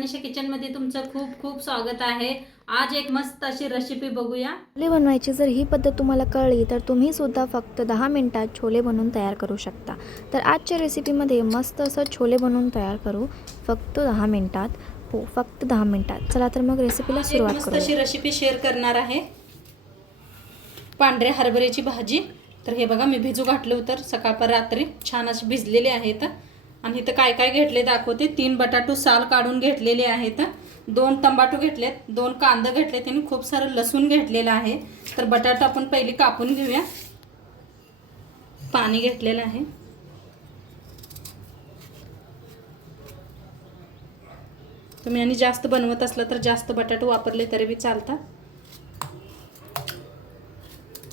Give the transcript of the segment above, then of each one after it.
मनीषा किचनमध्ये तुमचं खूप खूप स्वागत आहे। आज एक मस्त अशी रेसिपी बघूया। छोले बनवायची जर ही पद्धत तुम्हाला कळली तर तुम्ही सुद्धा फक्त 10 मिनिटात छोले बनवून तयार करू शकता। तर आजच्या रेसिपीमध्ये मस्त असं छोले बनवून तयार करू फक्त 10 मिनिटात। हो, फक्त 10 मिनिटात। चला तर मग रेसिपीला सुरुवात मस्त करूया। अशी रेसिपी शेअर करणार आहे। पांढऱ्या हरभऱ्याची भाजी। तर हे बघा मी भिजू घातलं होतं सकाळपर रात्री, छान अशी भिजलेले आहेत। आणि इथं काय काय घेतले दाखवते। 3 बटाटू साल काढून घेतलेले आहेत, 2 टमाटो घेतलेत, 2 कांदा घेतलेत आणि खूप सारं लसूण घेतलेलं आहे। तर बटाटा आपण पहिली कापून घेऊया। पाणी घेतलेलं आहे। तुम्ही आणि जास्त बनवत असला तर जास्त बटाटे वापरले तरी बी चालतात।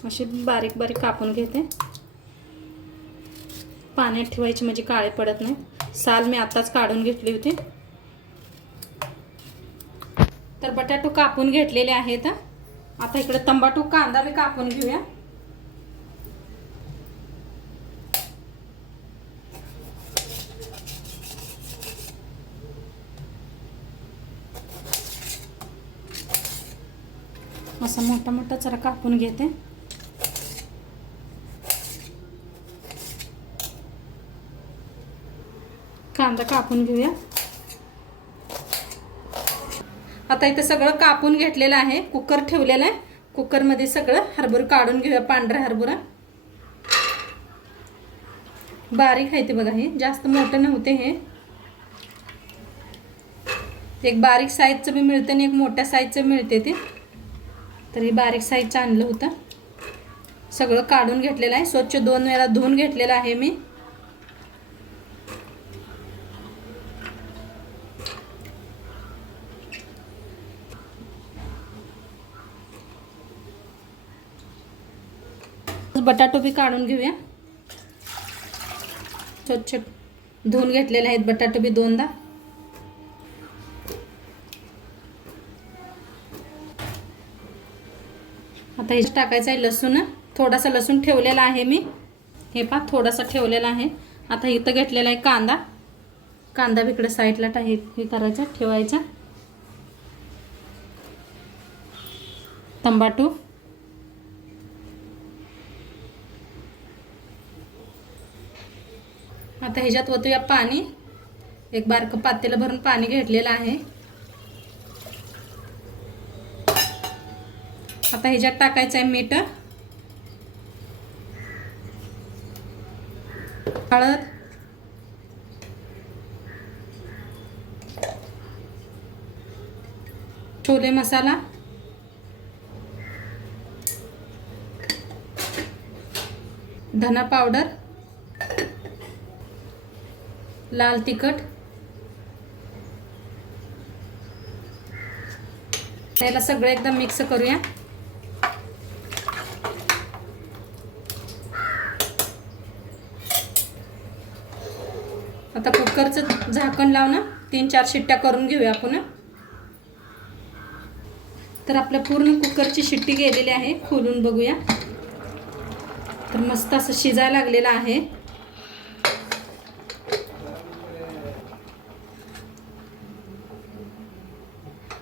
अशी बारीक बारीक कापून घेते। पाण्यात ठेवायची म्हणजे काळे पडत नाही। साल मी आताच काढून घेतली होती। तर बटाटो कापून घेतलेले आहेत। आता इकडे टमाटो कांदा बी कापून घेऊया। असा मोठा मोठा जरा कापून घेते। कांदा कापून घेऊया। आता इथे सगळं कापून घेतलेलं आहे। कुकर ठेवलेला आहे। कुकर मध्ये सगळं हरभरा काढून घेऊया। पांढरा हरभरा बारीक आहे ते बघा, हे जास्त मोठे नव्हते। हे एक बारीक साईजचं बी मिळते आणि एक मोठ्या साईजचं मिळते ते। तर हे बारीक साईजचं आणलं होतं। सगळं काढून घेतलेलं आहे। स्वच्छ 2 वेळा धुवून घेतलेलं आहे मी। बटाटो बी काढून घेऊया। स्वच्छ धुवून घेतलेले आहेत बटाटो बी 2दा। आता हे टाकायचं आहे लसूण। थोडासा लसूण ठेवलेला आहे मी, हे पहा थोडासा ठेवलेला आहे। आता इथं घेतलेला आहे कांदा। कांदा बी इकडे साईडला हे करायचा, ठेवायचा। टमाटो, आता ह्याच्यात ओतूया पाणी। एक बारकं पातेलं भरून पाणी घेतलेलं आहे। आता ह्याच्यात टाकायचं आहे मीठ, हळद, छोले मसाला, धना पावडर, लाल तिखट। त्याला सगळं एकदम मिक्स करूया। आता कुकरचं झाकण लावून 3-4 शिट्ट्या करून घेऊया आपण। तर आपल्या पूर्ण कुकरची शिट्टी गेलेली आहे। खोलून बघूया। तर मस्त असं शिजायला लागलेलं आहे।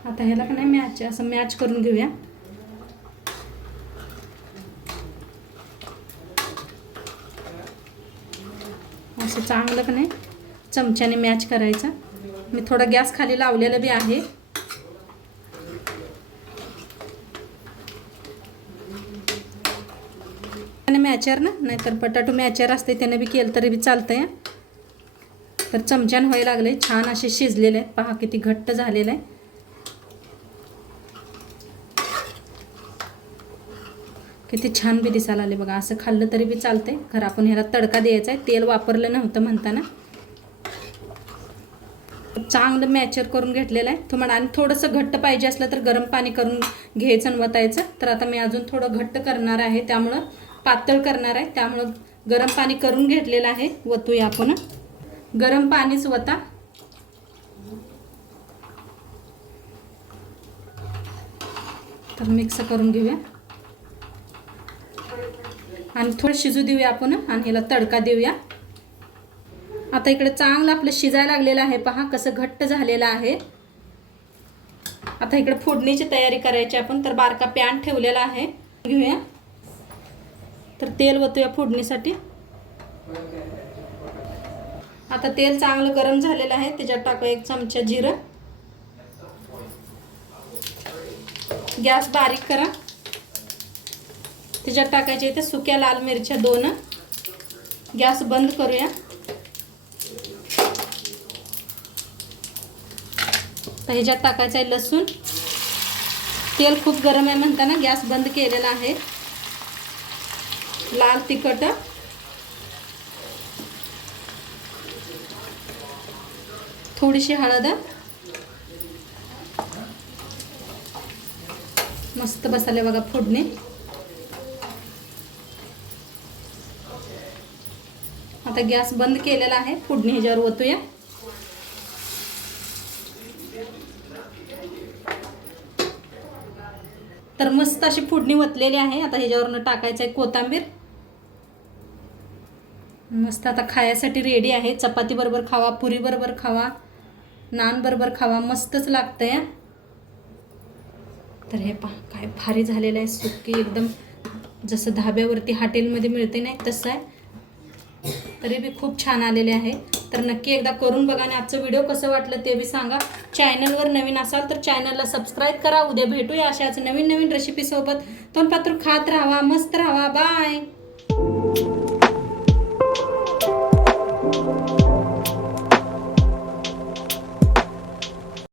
आता ह्याला का नाही असं मॅच करून घेऊया। असं चांगलं का नाही चमच्याने मॅच करायचं। मी थोडा गॅस खाली लावलेला बी आहे। आणि मॅचर ना, नाहीतर बटाटो मॅचर असते त्याने बी केलं तरी बी चालतंय। तर चमच्याने व्हायला लागले, छान असे शिजलेले आहेत। पहा किती घट्ट झालेलं आहे। किती छान बी दिसायला आले बघा। असं खाल्लं तरी बी चालतंय। खरं आपण ह्याला तडका द्यायचा आहे, तेल वापरलं नव्हतं म्हणताना। चांगलं मॅचर करून घेतलेलं आहे। तुम्हाला आणि थोडंसं घट्ट पाहिजे असलं तर गरम पाणी करून घ्यायचं आणि वतायचं। तर आता मी अजून थोडं घट्ट करणार आहे, त्यामुळं पातळ करणार आहे, त्यामुळं गरम पाणी करून घेतलेलं आहे। वतूया आपण, गरम पाणीच वता। तर मिक्स करून घेऊया आणि थोडं शिजू देऊया आपण आणि ह्याला तडका देऊया। आता इकडे चांगलं आपलं शिजायला लागलेलं आहे। पहा कसं घट्ट झालेलं आहे। आता इकडे फोडणीची तयारी करायची आपण, तर बारका पॅन ठेवलेला आहे, घेऊया. तर तेल ओतूया फोडणीसाठी. आता तेल चांगलं गरम झालेलं आहे, त्याच्यात टाकूया 1 चमचा जिरं. गॅस बारीक करा. त्याच्यात टाकायचे इथे सुक्या लाल मिरच्या 2. गॅस बंद करूया. तर ह्याच्यात टाकायचं आहे लसूण. तेल खूप गरम आहे म्हणताना गॅस बंद केलेला आहे. लाल तिखट, थोडीशी हळद, मस्त बसाले बघा फोडणी. आता गॅस बंद केलेला आहे, फोडणी ह्याच्यावर ओतूया. तर मस्त अशी फोडणी ओतलेली आहे. आता ह्याच्यावरनं टाकायचं आहे कोथिंबीर. मस्त आता खाण्यासाठी रेडी आहे. चपाती बरोबर खावा, पुरी बरोबर खावा, नान बरोबर खावा, मस्तच लागतंय. तर हे पहा काय भारी झालेलं आहे, सुक्की एकदम जसं धाब्यावरती हॉटेलमध्ये मिळते नाही तसं आहे. तरी बी खूप छान आलेले आहे. तर नक्की एकदा करून बघा आणि आजचं व्हिडिओ कसं वाटलं ते बी सांगा. चॅनलवर नवीन असाल तर चॅनलला सबस्क्राईब करा. उद्या भेटूया अशाच नवीन नवीन रेसिपीसोबत. तोंडपात्र खात राहावा, मस्त राहावा. बाय.